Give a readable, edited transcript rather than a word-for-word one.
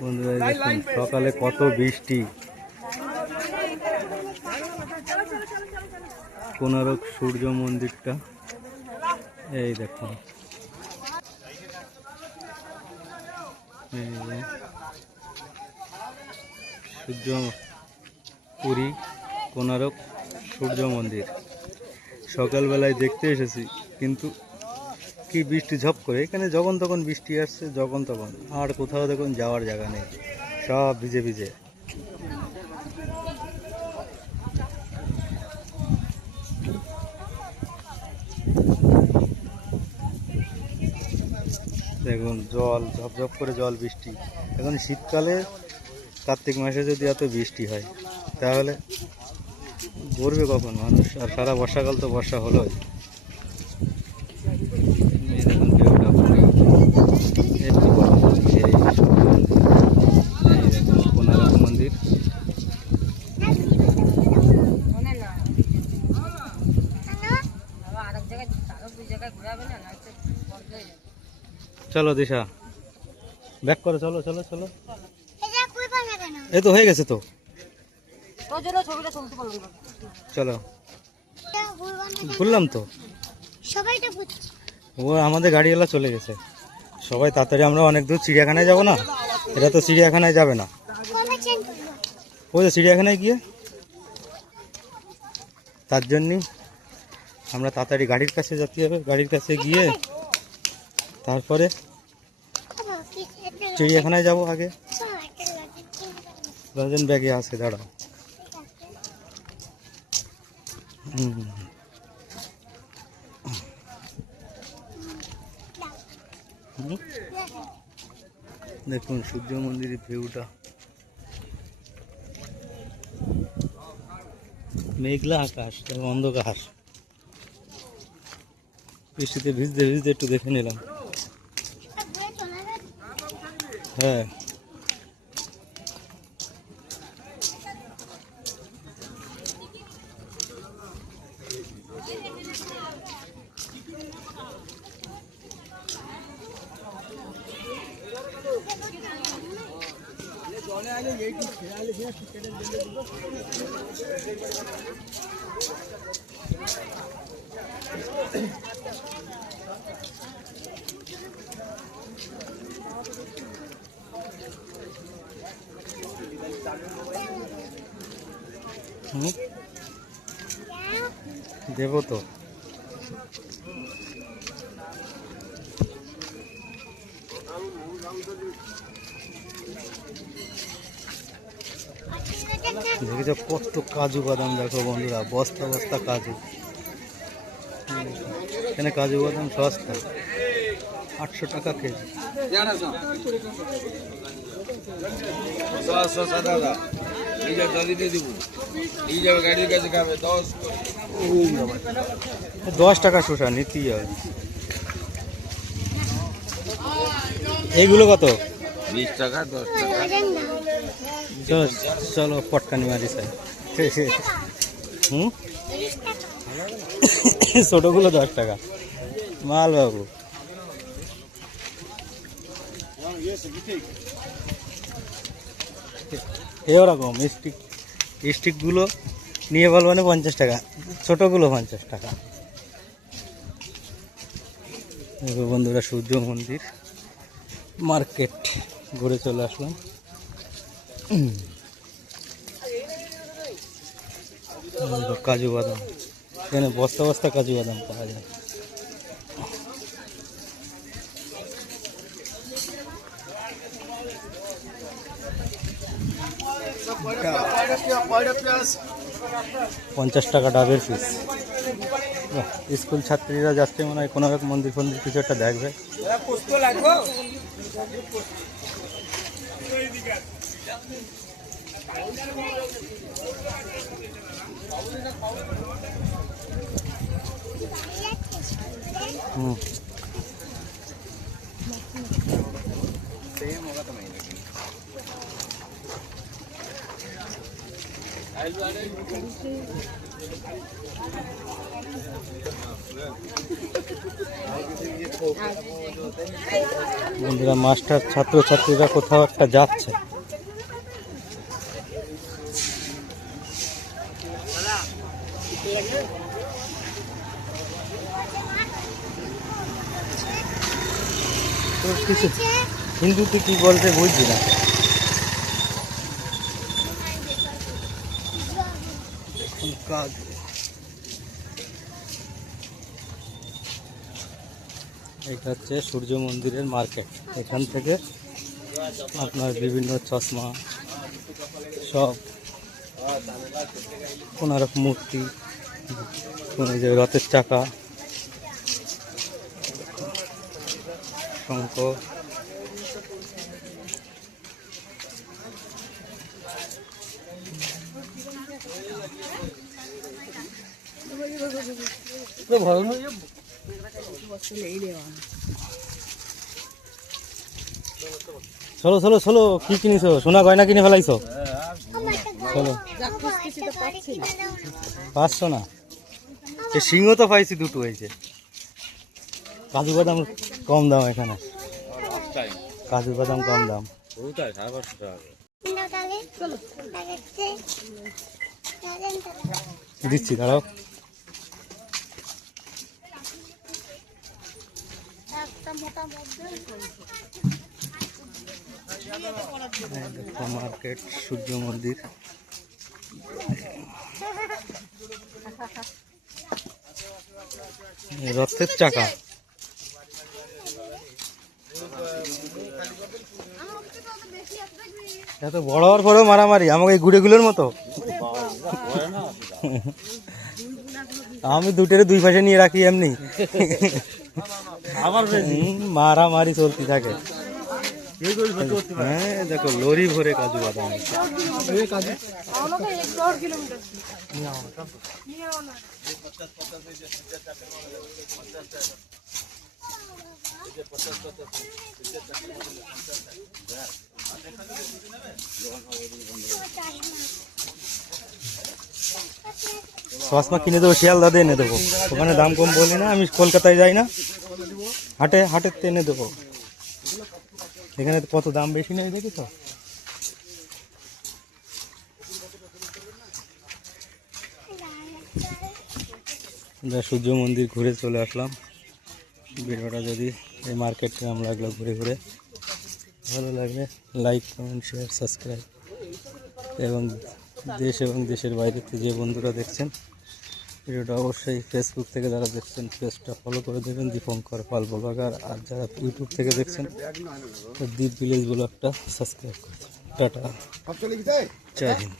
বন্ধুরা দেখুন সকালে কত বৃষ্টি। কোনারক সূর্য মন্দিরটা এই দেখুন, পুরী কোনারক সূর্য মন্দির সকালবেলায় দেখতে এসেছি, কিন্তু কি বৃষ্টি ঝপ করে, এখানে যখন তখন বৃষ্টি আসছে, যখন তখন, আর কোথাও দেখুন যাওয়ার জায়গা নেই, সব ভিজে ভিজে। দেখুন জল ঝপঝপ করে জল, বৃষ্টি। এখন শীতকালে কার্তিক মাসে যদি এত বৃষ্টি হয় তাহলে ঘুরবে কখন মানুষ? আর সারা বর্ষাকাল তো বর্ষা হলোই। কোনারক মন্দির, চলো দিশা ব্যাক করো, চলো চলো চলো। এই তো হয়ে গেছে তো, চলো ঘুরলাম তো। ও আমাদের গাড়িওয়ালা চলে গেছে, সবাই তাড়াতাড়ি। আমরা অনেক দূর চিড়িয়াখানায় যাব না, এটা তো চিড়িয়াখানায় যাবে না। ওই তো চিড়িয়াখানায় গিয়ে, তার জন্যই আমরা তাড়াতাড়ি গাড়ির কাছে যেতে হবে। গাড়ির কাছে গিয়ে তারপরে চিড়িয়াখানায় যাব। আগে রঞ্জন ব্যাগে আছে, দাঁড়াও। দেখুন সূর্য মন্দিরের ভিউটা, মেঘলা আকাশ এবং অন্ধকার। বৃষ্টিতে ভিজতে ভিজতে একটু দেখে নিলাম। হ্যাঁ দেব তো। দেখেছো কত কাজু বাদাম, দেখো বন্ধুরা, বস্তা বস্তা কাজু। এখানে কাজু বাদাম সস্তা, 800 টাকা কেজি। দশ টাকা শসা নিতেই হবে। এইগুলো কত? 20 টাকা, 10 টাকা। চলো পটকানি মারি চাই। ছোটগুলো 10 টাকা। মাল বাবু, এরকম স্টিকগুলো নিয়ে বলবো না 50 টাকা, ছোটগুলো 50 টাকা। বন্ধুরা সূর্য মন্দির মার্কেট ঘুরে চলে আসলাম। কাজু বাদাম, এখানে বস্তা বস্তা কাজু বাদাম পাওয়া যায়। $50 ডাবের পিস। স্কুল ছাত্রীরা যাচ্ছে মনে হয় কোনো এক মন্দির ফন্দির কিছু একটা দেখবে। বন্ধুরা, মাস্টার ছাত্রছাত্রীরা কোথাও একটা যাচ্ছে। তোর কিছু হিন্দুতে কি বলতে বুঝছি না। দেখুন কাজ, এটা হচ্ছে সূর্য মন্দিরের মার্কেট। এখান থেকে আপনার বিভিন্ন চশমা, সব কোনারক মূর্তি, কোনো যে রথের চাকা, শঙ্খ, চলো চলো চলো, কি কিনেছো? সোনা গয়না কিনে ফেলাইছো? চলো, 500 না, সে সিংহ তো পাইছি দুটো হয়েছে। কাজু বাদাম কম দাম এখানে, কাজু বাদাম কম দাম। দিচ্ছি, দাঁড়াও। মার্কেট, সূর্য মন্দির। রথের চাকা, এত বড় হওয়ার পরেও মারামারি আমাকে এই গুড়েগুলোর মতো। আমি দুটের দুই পাশে নিয়ে রাখি এমনি, মারামারি চলতে থাকে। হ্যাঁ দেখো, লরি ভরে কাজু বাদাম। চশমা কিনে দেবো, শিয়ালদাতে এনে দেবো, ওখানে দাম কম বলি না। আমি কলকাতায় যাই না, হাটের এনে দেবো। এখানে কত দাম বেশি নেই, দেখি তো। সূর্য মন্দির ঘুরে চলে আসলাম। ভিডিওটা যদি এই মার্কেটে কেমন লাগলো, ঘুরে ঘুরে ভালো লাগলে লাইক, কমেন্ট, শেয়ার, সাবস্ক্রাইব। এবং দেশ এবং দেশের বাইরে থেকে যে বন্ধুরা দেখছেন ভিডিওটা, অবশ্যই ফেসবুক থেকে যারা দেখছেন পেজটা ফলো করে দেবেন, দীপঙ্কর পাল ব্লগার। আর যারা ইউটিউব থেকে দেখছেন দীপ ভিলেজ ব্লগটা সাবস্ক্রাইব করবেন। টাটা, জয় হিন্দ।